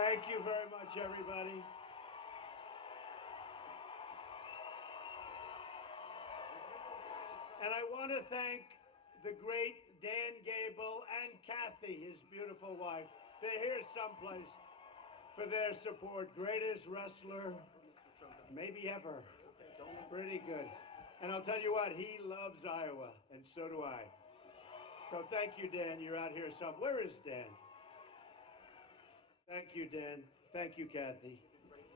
Thank you very much, everybody. And I want to thank the great Dan Gable and Kathy, his beautiful wife. They're here someplace for their support. Greatest wrestler maybe ever. Pretty good. And I'll tell you what, he loves Iowa, and so do I. So thank you, Dan. You're out here somewhere. Where is Dan? Thank you, Dan. Thank you, Kathy.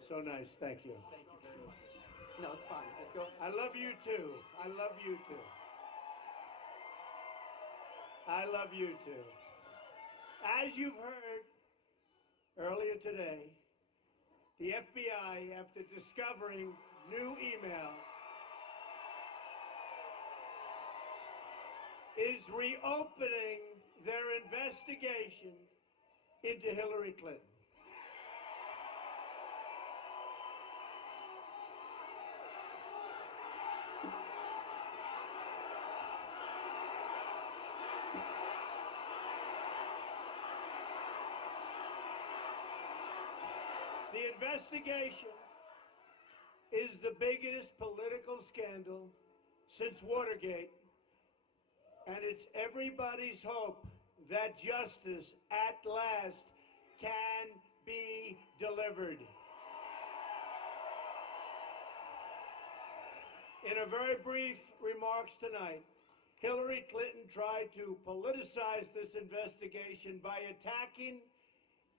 So nice. Thank you. Thank you very much. No, it's fine. Just go ahead. I love you too. I love you too. I love you too. As you've heard earlier today, the FBI, after discovering new email, is reopening their investigation into Hillary Clinton. The investigation is the biggest political scandal since Watergate, and it's everybody's hope that justice at last can be delivered. In a very brief remarks tonight, Hillary Clinton tried to politicize this investigation by attacking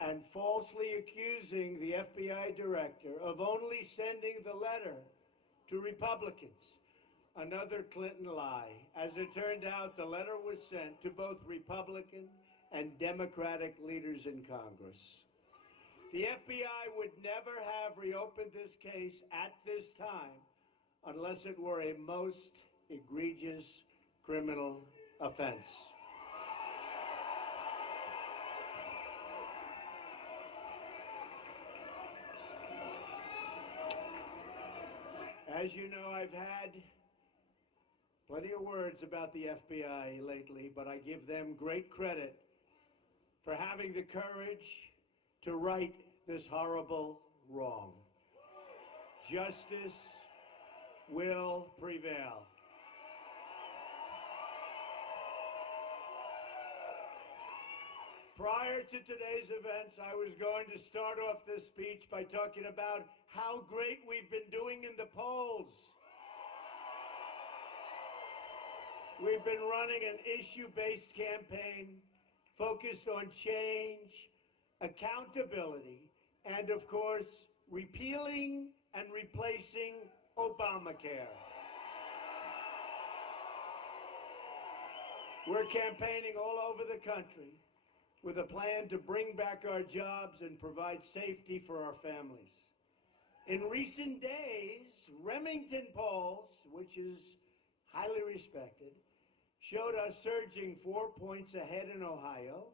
and falsely accusing the FBI director of only sending the letter to Republicans. Another Clinton lie. As it turned out, the letter was sent to both Republican and Democratic leaders in Congress. The FBI would never have reopened this case at this time unless it were a most egregious criminal offense. As you know, I've had plenty of words about the FBI lately, but I give them great credit for having the courage to right this horrible wrong. Justice will prevail. Prior to today's events, I was going to start off this speech by talking about how great we've been doing in the polls. We've been running an issue-based campaign focused on change, accountability, and of course, repealing and replacing Obamacare. We're campaigning all over the country with a plan to bring back our jobs and provide safety for our families. In recent days, Remington polls, which is highly respected, showed us surging 4 points ahead in Ohio,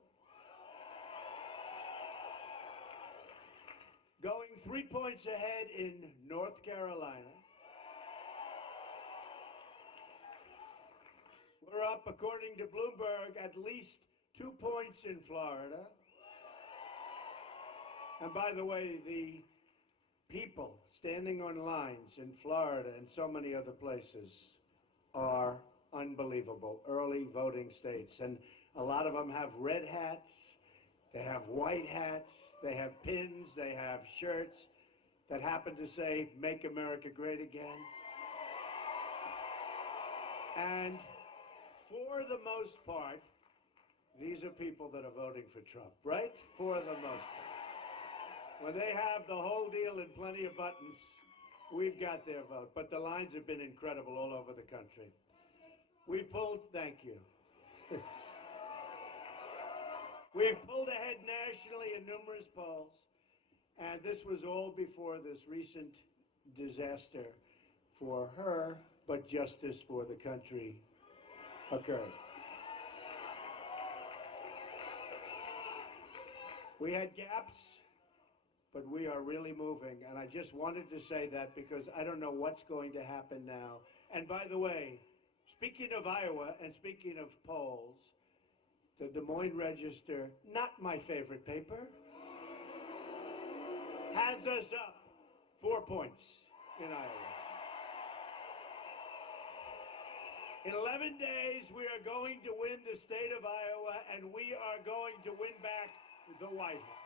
going 3 points ahead in North Carolina. We're up, according to Bloomberg, at least 2 points in Florida. And by the way, the people standing on lines in Florida and so many other places are unbelievable. Early voting states. And a lot of them have red hats, they have white hats, they have pins, they have shirts that happen to say, "Make America Great Again." And for the most part, these are people that are voting for Trump, right? For the most part. When they have the whole deal and plenty of buttons, we've got their vote. But the lines have been incredible all over the country. We've pulled, thank you. We've pulled ahead nationally in numerous polls. And this was all before this recent disaster for her, but justice for the country occurred. We had gaps, but we are really moving. And I just wanted to say that because I don't know what's going to happen now. And by the way, speaking of Iowa and speaking of polls, the Des Moines Register, not my favorite paper, has us up 4 points in Iowa. In 11 days, we are going to win the state of Iowa, and we are going to win back the White House.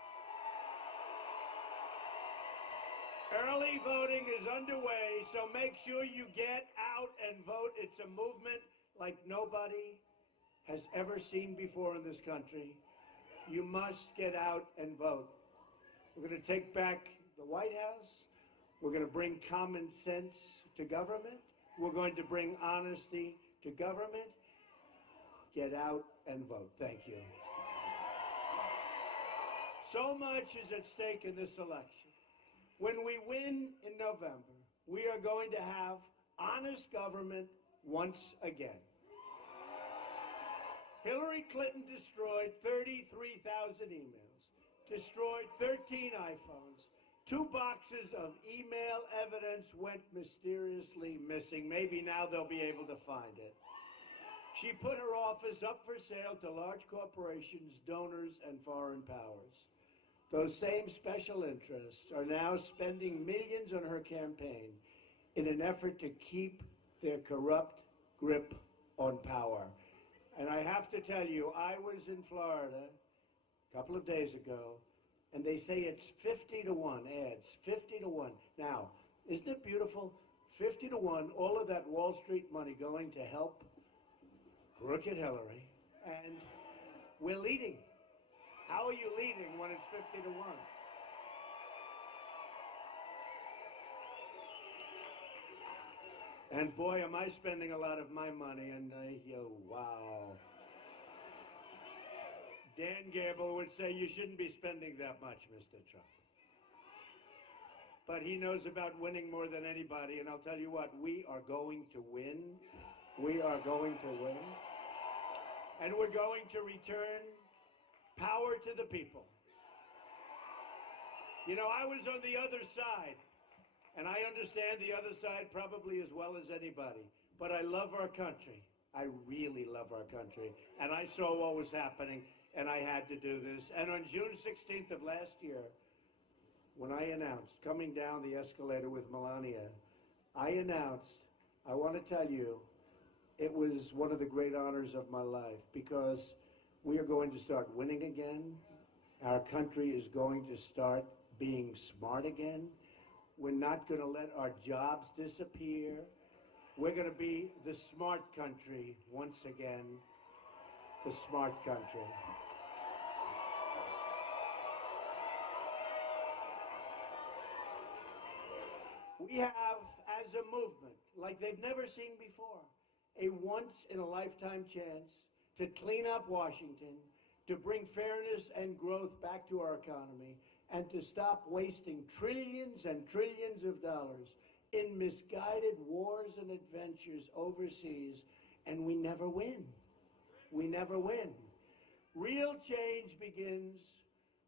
Early voting is underway, so make sure you get out and vote. It's a movement like nobody has ever seen before in this country. You must get out and vote. We're going to take back the White House. We're going to bring common sense to government. We're going to bring honesty to government. Get out and vote. Thank you. So much is at stake in this election. When we win in November, we are going to have honest government once again. Hillary Clinton destroyed 33,000 emails, destroyed 13 iPhones, 2 boxes of email evidence went mysteriously missing. Maybe now they'll be able to find it. She put her office up for sale to large corporations, donors, and foreign powers. Those same special interests are now spending millions on her campaign in an effort to keep their corrupt grip on power. And I have to tell you, I was in Florida a couple of days ago, and they say it's 50 to 1 ads, 50 to 1. Now, isn't it beautiful? 50 to 1, all of that Wall Street money going to help crooked Hillary, and we're leading. How are you leading when it's 50 to 1? And boy, am I spending a lot of my money, and wow. Dan Gable would say you shouldn't be spending that much, Mr. Trump. But he knows about winning more than anybody, and I'll tell you what, we are going to win. We are going to win. And we're going to return power to the people. You know, I was on the other side, and I understand the other side probably as well as anybody, but I love our country. I really love our country, and I saw what was happening, and I had to do this. And on June 16th of last year, when I announced, coming down the escalator with Melania, I announced, I want to tell you, it was one of the great honors of my life, because we are going to start winning again. Our country is going to start being smart again. We're not going to let our jobs disappear. We're going to be the smart country once again. The smart country. We have, as a movement, like they've never seen before, a once-in-a-lifetime chance to clean up Washington, to bring fairness and growth back to our economy, and to stop wasting trillions and trillions of dollars in misguided wars and adventures overseas, and we never win. We never win. Real change begins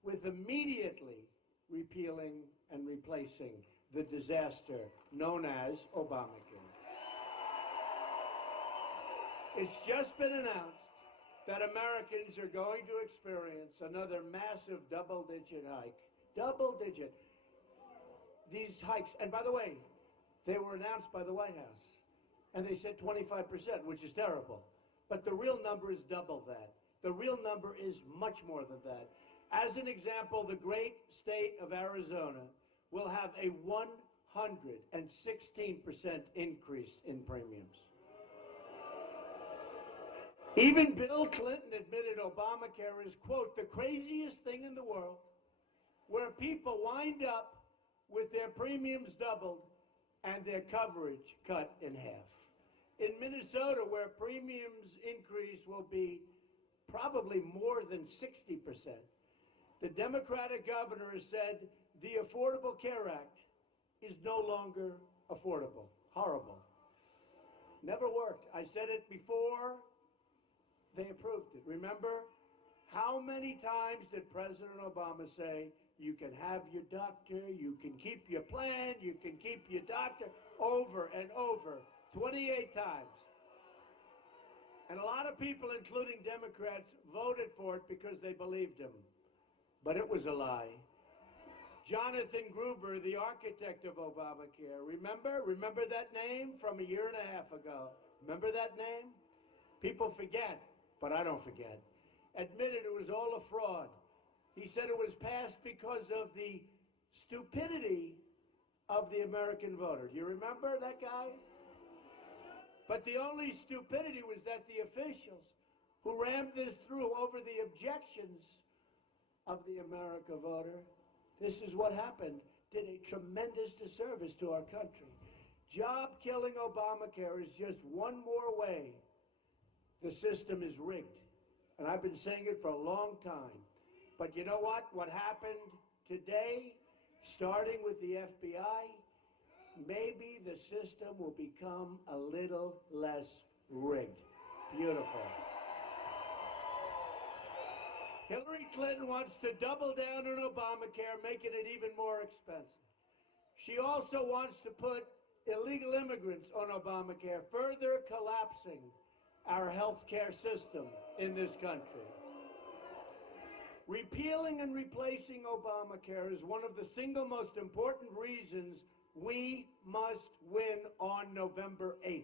with immediately repealing and replacing the disaster known as Obamacare. It's just been announced that Americans are going to experience another massive double-digit hike. Double-digit. These hikes, and by the way, they were announced by the White House, and they said 25%, which is terrible. But the real number is double that. The real number is much more than that. As an example, the great state of Arizona will have a 116% increase in premiums. Even Bill Clinton admitted Obamacare is, quote, the craziest thing in the world, where people wind up with their premiums doubled and their coverage cut in half. In Minnesota, where premiums increase will be probably more than 60%, the Democratic governor has said the Affordable Care Act is no longer affordable. Horrible. Never worked. I said it before they approved it. Remember, how many times did President Obama say, you can have your doctor, you can keep your plan, you can keep your doctor, over and over, 28 times. And a lot of people, including Democrats, voted for it because they believed him. But it was a lie. Jonathan Gruber, the architect of Obamacare. Remember that name from a year and a half ago? Remember that name? People forget, but I don't forget. Admitted it was all a fraud. He said it was passed because of the stupidity of the American voter. Do you remember that guy? But the only stupidity was that the officials who rammed this through over the objections of the American voter, this is what happened, did a tremendous disservice to our country. Job-killing Obamacare is just one more way the system is rigged. And I've been saying it for a long time. But you know what? What happened today, starting with the FBI, maybe the system will become a little less rigged. Beautiful. Hillary Clinton wants to double down on Obamacare, making it even more expensive. She also wants to put illegal immigrants on Obamacare, further collapsing our health care system in this country. Repealing and replacing Obamacare is one of the single most important reasons we must win on November 8th.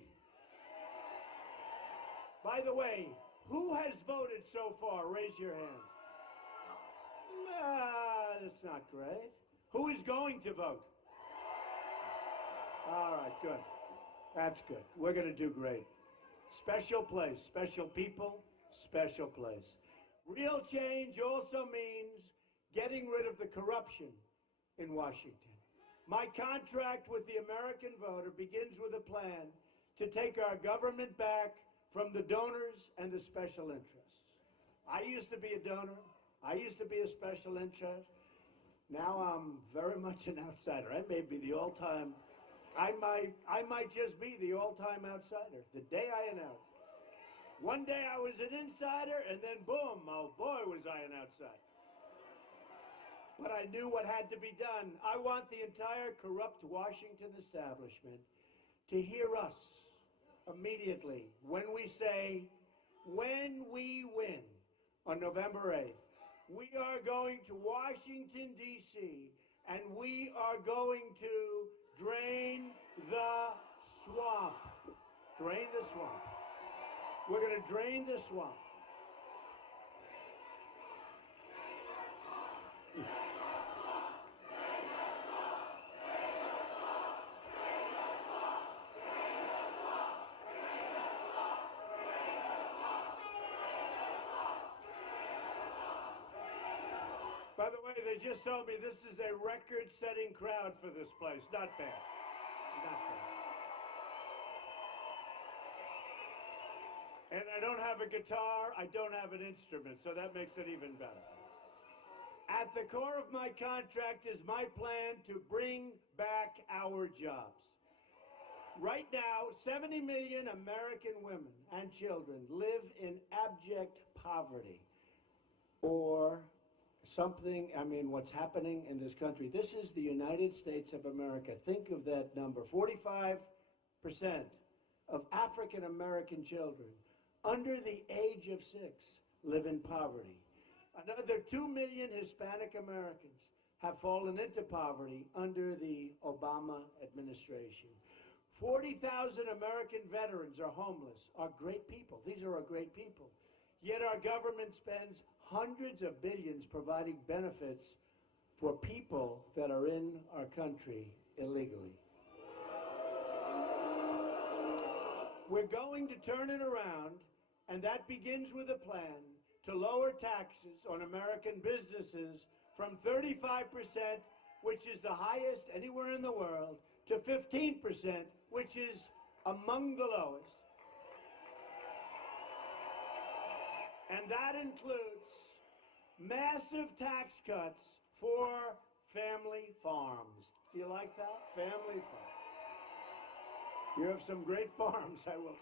By the way, who has voted so far? Raise your hand. That's not great. Who is going to vote? All right, good. That's good. We're going to do great. Special place, special people, special place. Real change also means getting rid of the corruption in Washington. My contract with the American voter begins with a plan to take our government back from the donors and the special interests. I used to be a donor. I used to be a special interest. Now I'm very much an outsider. I may be the all-time, I might just be the all-time outsider the day I announce. One day I was an insider, and then boom, oh boy, was I an outsider. But I knew what had to be done. I want the entire corrupt Washington establishment to hear us immediately when we say, when we win on November 8th, we are going to Washington, D.C., and we are going to drain the swamp. Drain the swamp. We're going to drain the swamp. By the way, they just told me this is a record-setting crowd for this place. Not bad. Not bad. And I don't have a guitar, I don't have an instrument, so that makes it even better. At the core of my contract is my plan to bring back our jobs. Right now, 70 million American women and children live in abject poverty or something, what's happening in this country. This is the United States of America. Think of that number. 45% of African American children under the age of 6 live in poverty. Another 2 million Hispanic Americans have fallen into poverty under the Obama administration. 40,000 American veterans are homeless, are great people. These are our great people. Yet our government spends hundreds of billions providing benefits for people that are in our country illegally. We're going to turn it around, and that begins with a plan to lower taxes on American businesses from 35%, which is the highest anywhere in the world, to 15%, which is among the lowest. And that includes massive tax cuts for family farms. Do you like that? Family farms. You have some great farms, I will.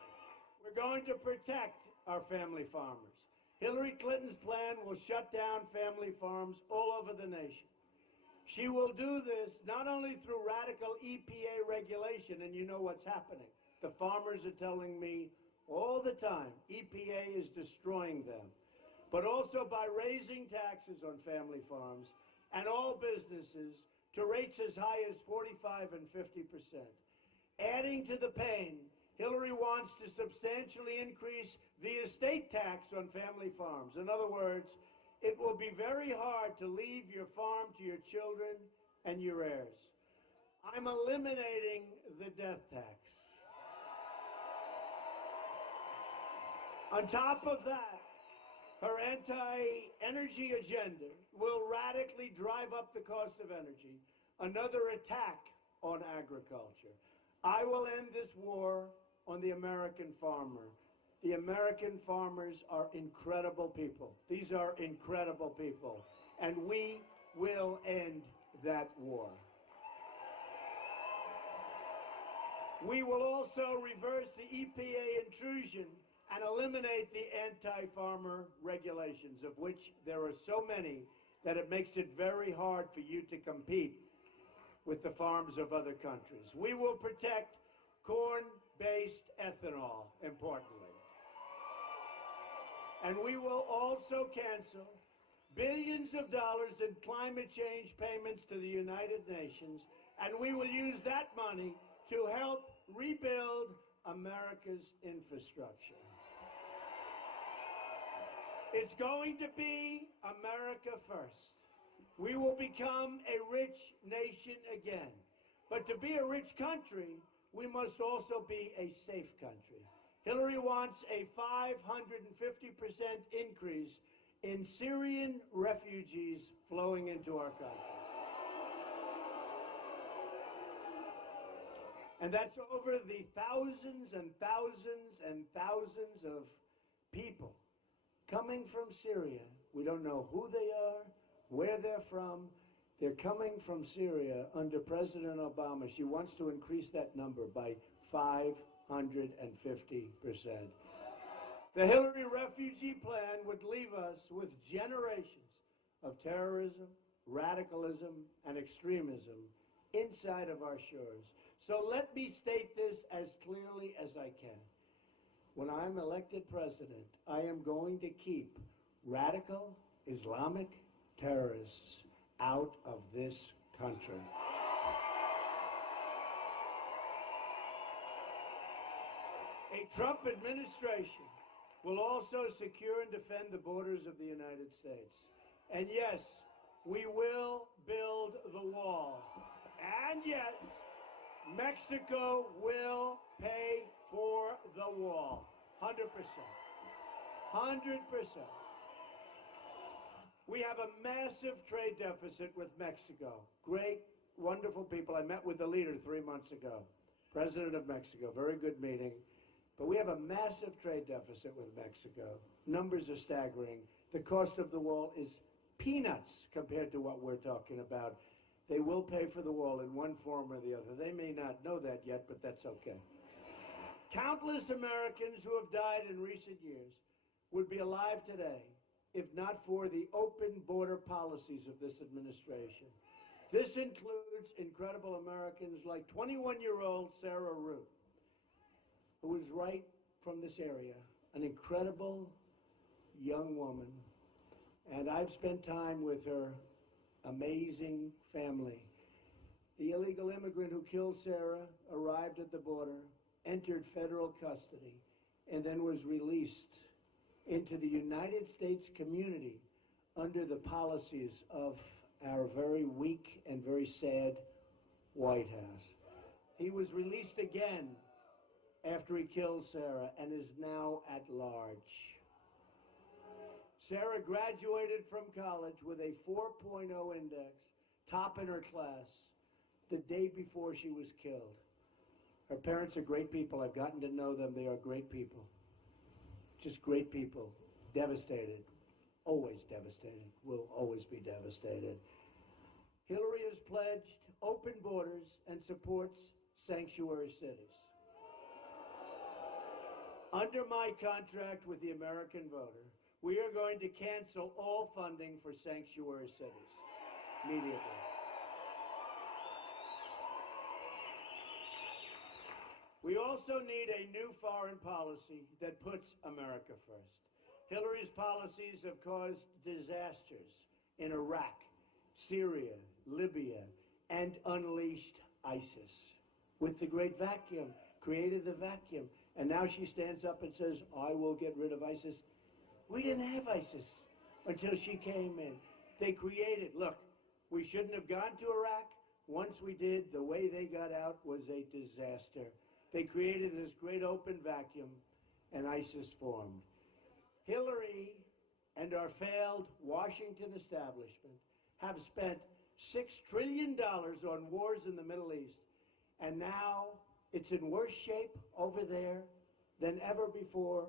We're going to protect our family farmers. Hillary Clinton's plan will shut down family farms all over the nation. She will do this not only through radical EPA regulation, and you know what's happening. The farmers are telling me all the time EPA is destroying them, but also by raising taxes on family farms and all businesses to rates as high as 45 and 50%. Adding to the pain, Hillary wants to substantially increase the estate tax on family farms. In other words, it will be very hard to leave your farm to your children and your heirs. I'm eliminating the death tax. On top of that, her anti-energy agenda will radically drive up the cost of energy, another attack on agriculture. I will end this war on the American farmer. The American farmers are incredible people. These are incredible people, and we will end that war. We will also reverse the EPA intrusion and eliminate the anti-farmer regulations, of which there are so many that it makes it very hard for you to compete with the farms of other countries. We will protect corn-based ethanol, importantly. And we will also cancel billions of dollars in climate change payments to the United Nations, and we will use that money to help rebuild America's infrastructure. It's going to be America first. We will become a rich nation again. But to be a rich country, we must also be a safe country. Hillary wants a 550% increase in Syrian refugees flowing into our country. And that's over the thousands and thousands and thousands of people coming from Syria. We don't know who they are, where they're from. They're coming from Syria under President Obama. She wants to increase that number by 550%. The Hillary refugee plan would leave us with generations of terrorism, radicalism, and extremism inside of our shores. So let me state this as clearly as I can. When I'm elected president, I am going to keep radical Islamic terrorists out of this country. A Trump administration will also secure and defend the borders of the United States. And yes, we will build the wall. And yes, Mexico will pay for the wall. 100%. 100%. We have a massive trade deficit with Mexico. Great, wonderful people. I met with the leader 3 months ago, President of Mexico. Very good meeting. But we have a massive trade deficit with Mexico. Numbers are staggering. The cost of the wall is peanuts compared to what we're talking about. They will pay for the wall in one form or the other. They may not know that yet, but that's okay. Countless Americans who have died in recent years would be alive today if not for the open border policies of this administration. This includes incredible Americans like 21-year-old Sarah Root, who is right from this area, an incredible young woman. And I've spent time with her amazing family. The illegal immigrant who killed Sarah arrived at the border, entered federal custody, and then was released into the United States community under the policies of our very weak and very sad White House. He was released again after he killed Sarah and is now at large. Sarah graduated from college with a 4.0 index, top in her class, the day before she was killed. Her parents are great people. I've gotten to know them. They are great people. Just great people. Devastated. Always devastated. Will always be devastated. Hillary has pledged open borders and supports sanctuary cities. Under my contract with the American voter, we are going to cancel all funding for sanctuary cities immediately. We also need a new foreign policy that puts America first. Hillary's policies have caused disasters in Iraq Syria, Libya, and unleashed ISIS with the great vacuum, created the vacuum. And now she stands up and says, I will get rid of ISIS. We didn't have ISIS until she came in. They created, look, we shouldn't have gone to Iraq. Once we did, the way they got out was a disaster. They created this great open vacuum, and ISIS formed. Hillary and our failed Washington establishment have spent $6 trillion on wars in the Middle East, and now it's in worse shape over there than ever before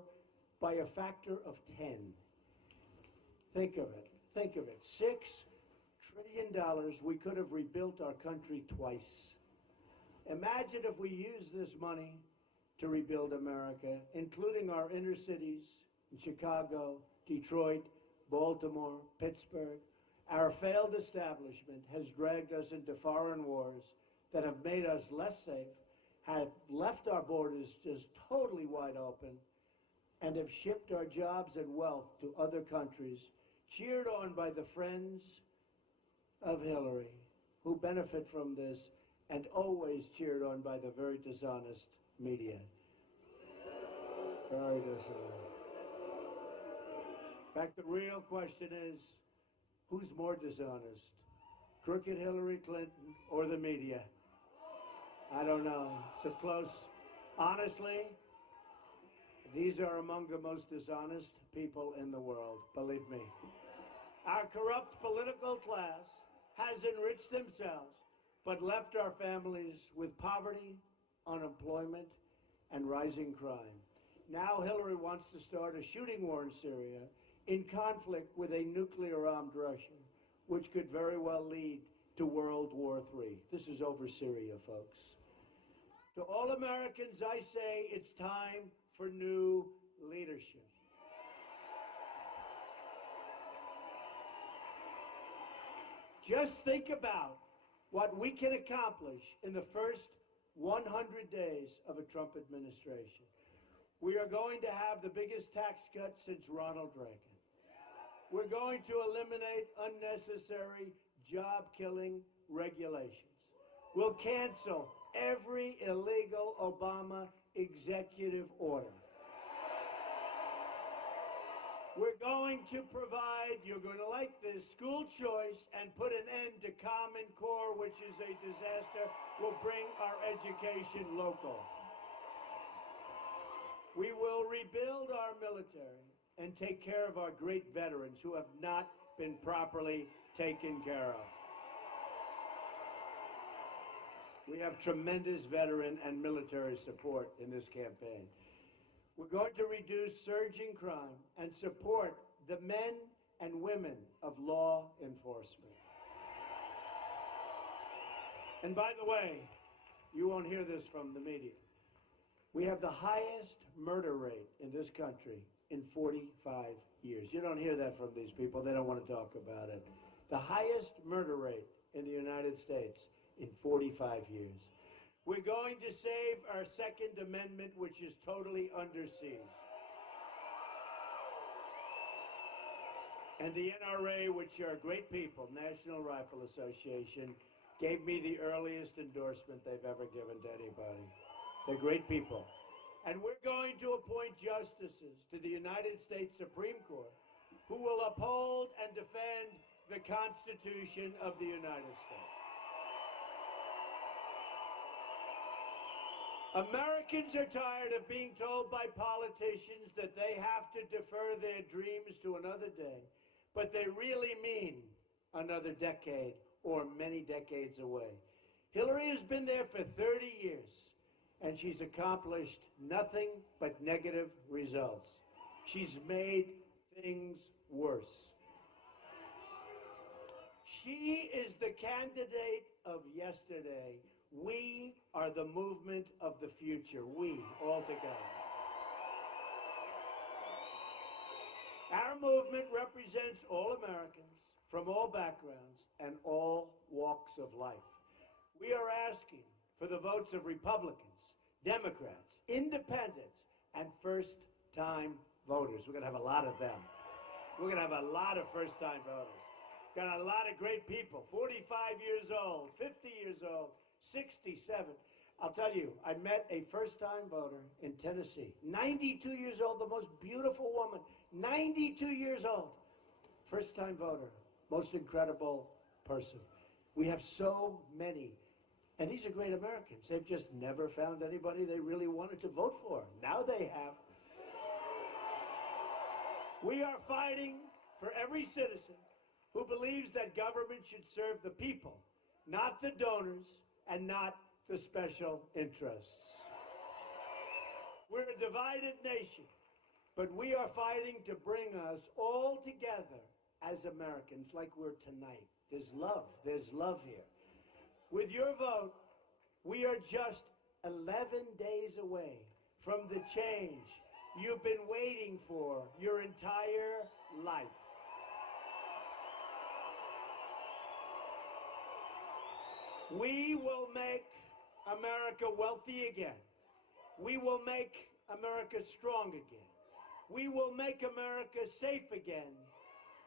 by a factor of 10. Think of it. Think of it. $6 trillion, we could have rebuilt our country twice. Imagine if we used this money to rebuild America, including our inner cities in Chicago, Detroit, Baltimore, Pittsburgh. Our failed establishment has dragged us into foreign wars that have made us less safe, have left our borders just totally wide open, and have shipped our jobs and wealth to other countries, cheered on by the friends of Hillary, who benefit from this, and always cheered on by the very dishonest media. Very dishonest. In fact, the real question is, who's more dishonest? Crooked Hillary Clinton or the media? I don't know. So close. Honestly, these are among the most dishonest people in the world, believe me. Our corrupt political class has enriched themselves, but left our families with poverty, unemployment, and rising crime. Now Hillary wants to start a shooting war in Syria in conflict with a nuclear-armed Russia, which could very well lead to World War III. This is over Syria, folks. To all Americans, I say it's time for new leadership. Just think about what we can accomplish in the first 100 days of a Trump administration. We are going to have the biggest tax cut since Ronald Reagan. We're going to eliminate unnecessary job-killing regulations. We'll cancel every illegal Obama executive order. We're going to provide, you're going to like this, school choice and put an end to Common Core, which is a disaster. We'll bring our education local. We will rebuild our military and take care of our great veterans who have not been properly taken care of. We have tremendous veteran and military support in this campaign. We're going to reduce surging crime and support the men and women of law enforcement. And by the way, you won't hear this from the media. We have the highest murder rate in this country in 45 years. You don't hear that from these people. They don't want to talk about it. The highest murder rate in the United States in 45 years. We're going to save our Second Amendment, which is totally under siege. And the NRA, which are great people, National Rifle Association, gave me the earliest endorsement they've ever given to anybody. They're great people. And we're going to appoint justices to the United States Supreme Court who will uphold and defend the Constitution of the United States. Americans are tired of being told by politicians that they have to defer their dreams to another day, but they really mean another decade or many decades away. Hillary has been there for 30 years, and she's accomplished nothing but negative results. She's made things worse. She is the candidate of yesterday. We are the movement of the future. We, all together. Our movement represents all Americans from all backgrounds and all walks of life. We are asking for the votes of Republicans, Democrats, Independents, and first-time voters. We're going to have a lot of them. We're going to have a lot of first-time voters. Got a lot of great people, 45 years old, 50 years old, 67. I'll tell you, I met a first-time voter in Tennessee, 92 years old, the most beautiful woman, 92 years old. First-time voter, most incredible person. We have so many, and these are great Americans. They've just never found anybody they really wanted to vote for. Now they have. We are fighting for every citizen who believes that government should serve the people, not the donors and not the special interests. We're a divided nation, but we are fighting to bring us all together as Americans like we're tonight. There's love here. With your vote, we are just 11 days away from the change you've been waiting for your entire life. We will make America wealthy again. We will make America strong again. We will make America safe again.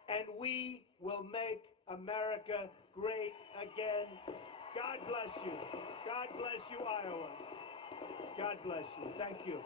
And we will make America great again. God bless you. God bless you, Iowa. God bless you. Thank you.